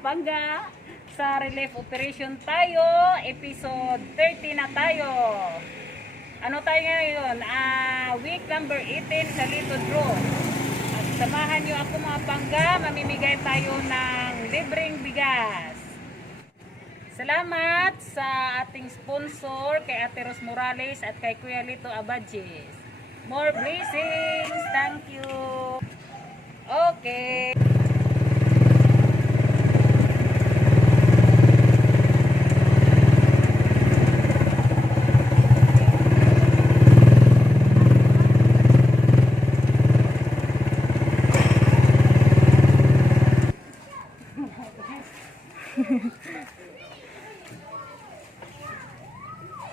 pangga. Sa relief operation tayo, episode 30 na tayo. Ano tayo ngayon? Week number 18 sa Lito Draw. At samahan nyo ako mga pangga, mamimigay tayo ng libreng bigas. Salamat sa ating sponsor, kay Ate Ros Morales at kay Kuya Lito Abadjes. More blessings. Thank you. Okay.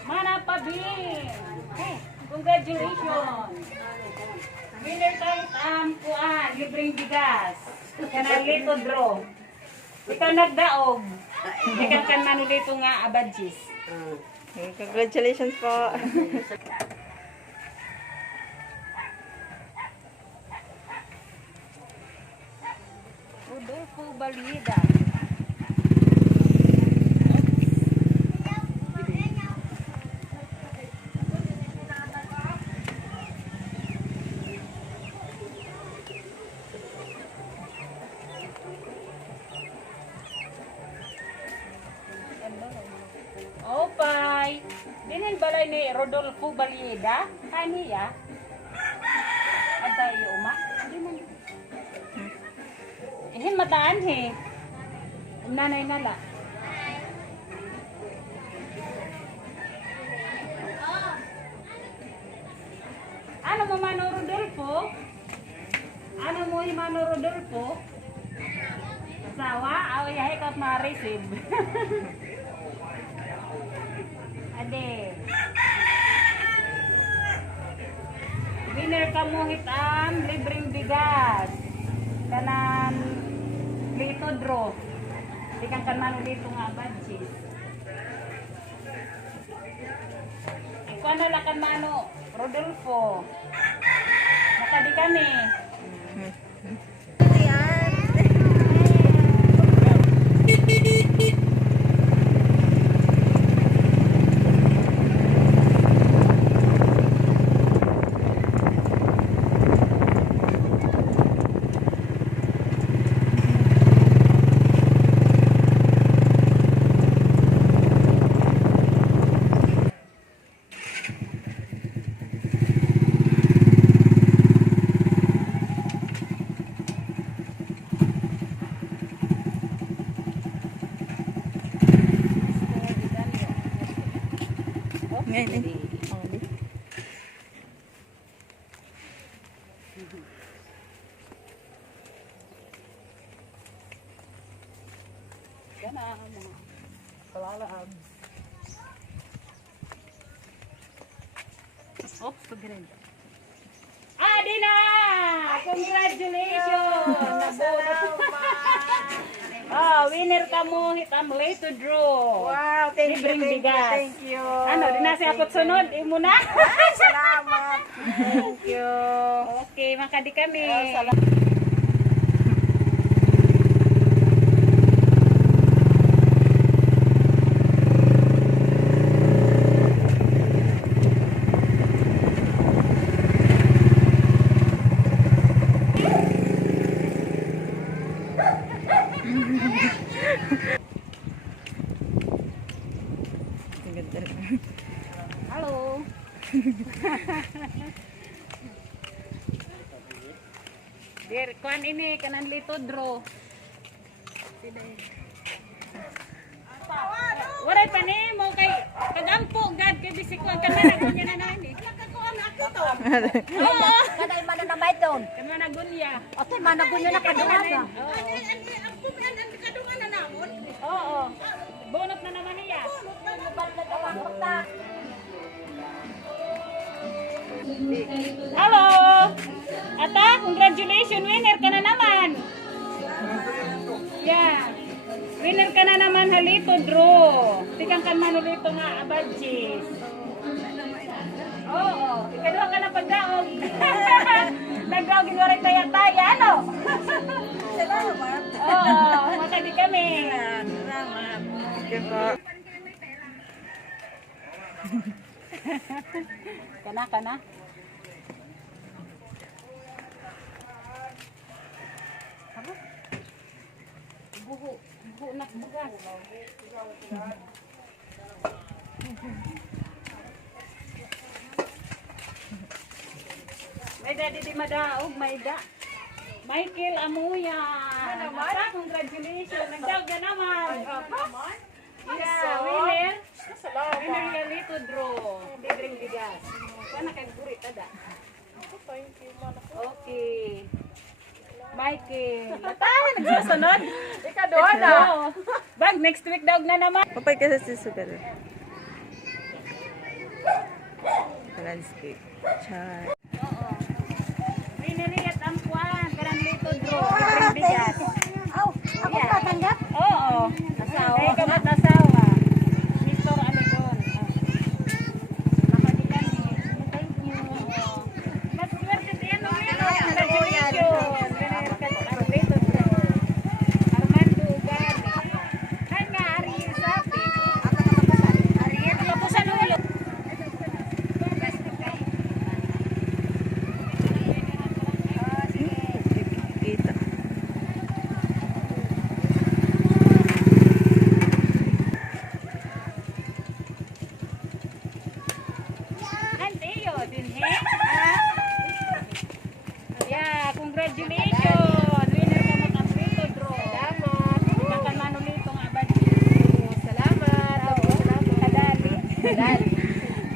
Mana Pabin. Hey, congratulations. Winner tayo libreng bigas. Kanang Lito Draw. Ikaw nagdaog. Ikaw kan manulito nga Abadjes. Okay, congratulations po. Rodolfo Balida. Opay. Dinin balay ni Rodolfo Balida. Kaniya. Ada iyo ma. Ihin mataan he. Nanay nala. Ano mo mano Rodolfo? Ano mo mano Rodolfo? Asawa? Aw yahay ka ma-receive. Ade. Winner ka mo hitam, libreng bigas. Kanan Lito Draw. Di kang kanman Lito nga Abadjes. Ikaw na lang kan mano, Rodolfo. Nakadi kami. Ngayon eh. Yan ang mga kalalaan. Oops, pag-rin. Adina! Congratulations! Winner ka mo hitam Lito Draw. Wow, thank you, Libreng bigas. thank you. Ano, di na siya sunod? Imo na? Salamat. Thank you. Okay, makadi kami. Halo. Dir, kuan ini kanan Lito Draw. Waray pa ni mo kay kagampo gad kay bisikuan kanan nagunya na nani. Oo. Kada yung mana na may doon. Kanan nagunya. Okay, mana gunya na kadungan. Oo. Bonot na naman niya. Halo. Ata, congratulations, winner ka na naman. Yeah. Winner ka na naman Lito Draw. Tikang kan manulito nga Abadjes. Oo. Ikaduha ka na pagdaog. Nagdaog yung taya-taya, ano? Salamat. Oo, makadi kami. you po. Kana. Aba? Buho na bugas. May daddy di madaog, may da. Michael Amuya. Congratulations. Nagdaog ka naman. Yeah, winner. Winner yung Lito Draw. Libreng bigas. Sana kay Guri tada. Okay. Michael. Tayo nagsusunod. Ika doon na. Bag, next week daog na naman. Papay ka sa sugar. Landscape. Char. Winner ang kuwan. Karang Lito Draw. Libreng bigas. Aw, ako tatanggap? Oo. Asawa. Ay, kamat asawa. Mr. Aligon. Nakadilan eh. Thank you. Mas swerte din ano yun. Congratulations. Lito Draw. Armando Ugani. Kanya, Ariel Sapi. Ariel, lapusan ulo. Kita. Anteo din eh. Yeah, congratulations. Winner ka mo ng Lito Draw. Salamat. Kakan Manolito nga ba? Salamat. Kadali.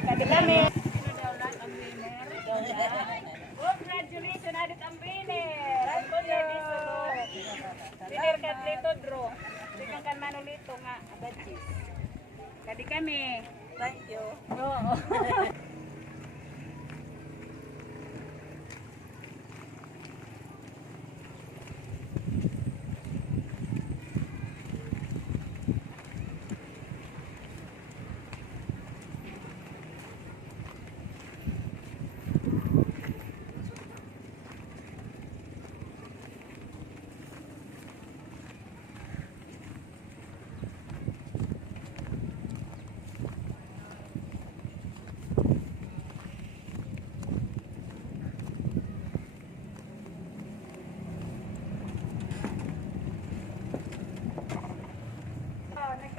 Kadali. Congratulations, Adit ang winner. Winner ka Lito Draw. Tingnan kan Manolito nga abadjis. Kadi kami. Thank you. Oo.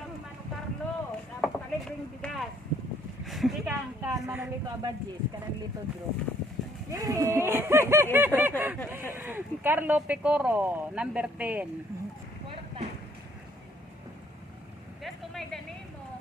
Manu Carlos, palibreng bigas. Ika kan Manolito Abadjis, kanang Lito Draw. Carlo Pecoro, number 10. Kwarta. Just kumay danimo.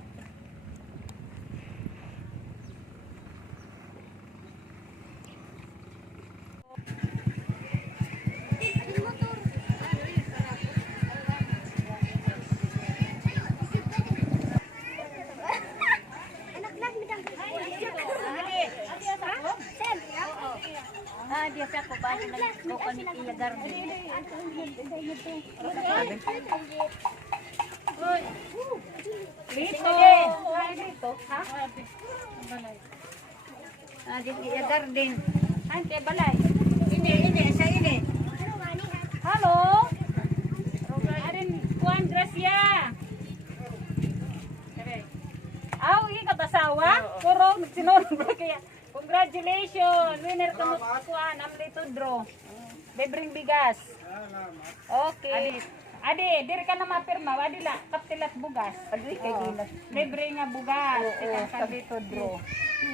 Dia sa ko ba nagkoko ni Tia Garden. Lito. Lito. Ha? Di Tia Garden. Ante balay. Ini sa ini. Halo. Arin Juan Gracia. Aw, iya katasawa? Puro nagsinunod ba kaya? Congratulations! Winner ka mo kuhaan ang Lito Draw. Libreng bigas. Okay. Adi, diri ka na mapirma. Adi la, kaptilat bugas. Adi kay gilas. Libre nga bugas. Ito sa Lito Draw.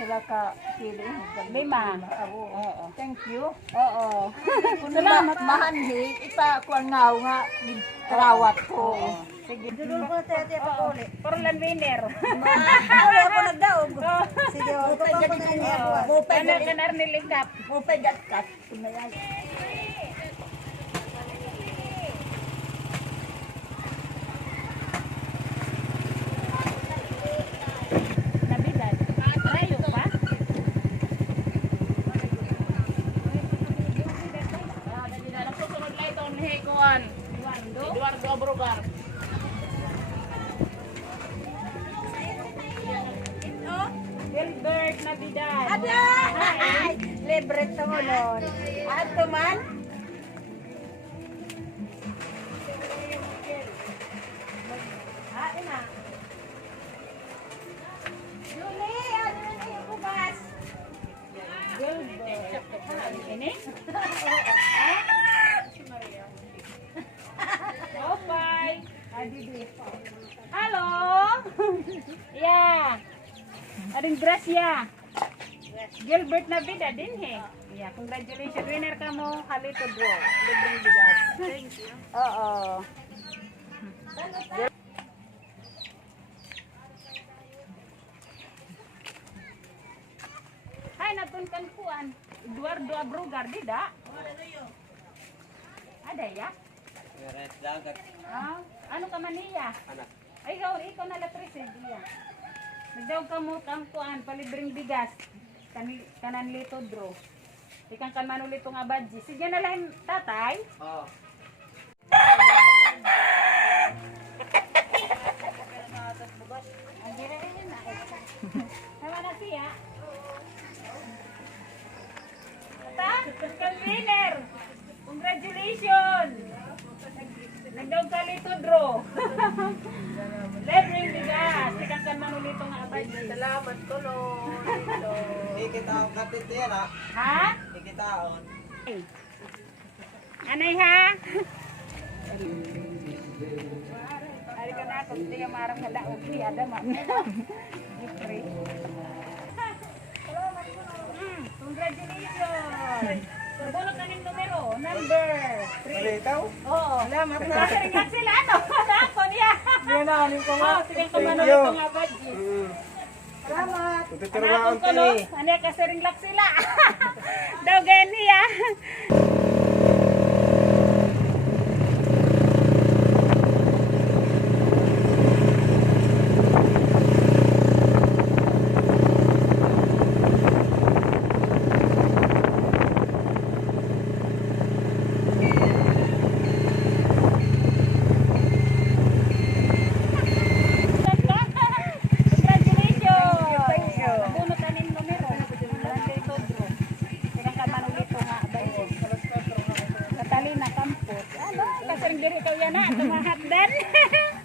Wala ka kili. 5. Oo. Thank you. Oo. Salamat mahanhi. Ipa kuan ngaw nga tarawat ko. Sige. Dulul ko tayo pa uli. Porlan winner. Wala ako nagdaog. Sige, ito pa ko na niya. Kanar kanar niligap. Mupay gatkat. Kumayan. Navidad. Rayo pa? Eduardo Abrogar. Gilbert Navidad. Ay, libre to mo nun. Ato man? Ah, ina. Halo. Ya. Ading Gracia. Gilbert Navida din he. Ya, congratulations winner kamu Halito Draw. Libreng bigas. Thank you. Oo. Hai natun kan kuan. Eduardo Abrugar tidak? Ada ya? Ah, ano ka man niya? Ay, ikaw na latris eh, dia. Nagdaw ka mo kang kuan, palibreng bigas. Kanan lito draw. Ikang kan manulito nga badji. Sige na lang tatay. Oo. Sama na siya. Ta, kang winner. Congratulations. Nagdaw ka lito draw. Libreng bigas. Ikang kan manulito nga badji. Salamat ko, Lord. Ikitaon katit yan ha. Ha? Ikitaon. Anay ha? Ari ka na ako, hindi ka marang halaog. Hindi, ada man. Gipre. Congratulations! Sabunod ka ng numero, number 3. Malitaw? Oo. Salamat na. Nakaringan sila, ano? Ako niya. Yan na, ano ko nga. Oo, sige ka man ulit nga badge. Salamat. Tuturuan ko, no? Ano ka siringlak sila? Daw ganyan niya.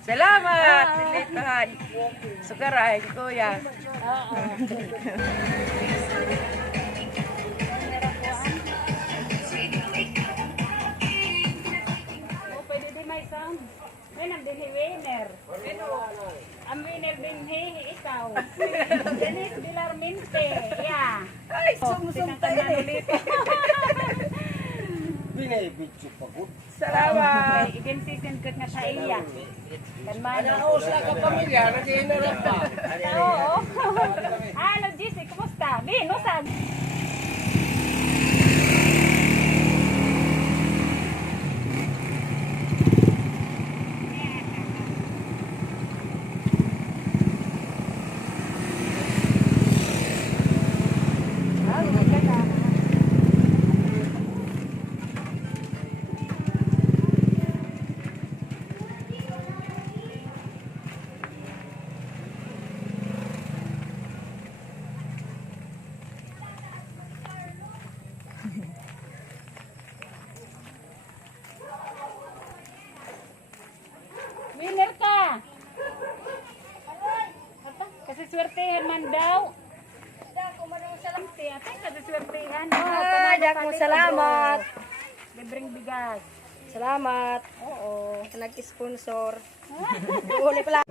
Salamat. Itahan. Sugaray, kuya. Oo. Oh, pwede din may sound. Yan ang din winner. Ang winner din ikaw. Dennis Villarmente. Yeah. Ay, sumusumta eh. Binibidyo pa ko. Salamat. Igin sisindot nga sa iya. Kanmano. Ano sa kapamilya? Nag-iinarap pa. Oo. Hello, GC. Kumusta? Bino, sag. Winner ka! Apa? Kasi swertehan man daw. Ate, kasi swertehan. Dako salamat. Libreng bigas. Salamat. Oo. Nag-sponsor. Uli pala.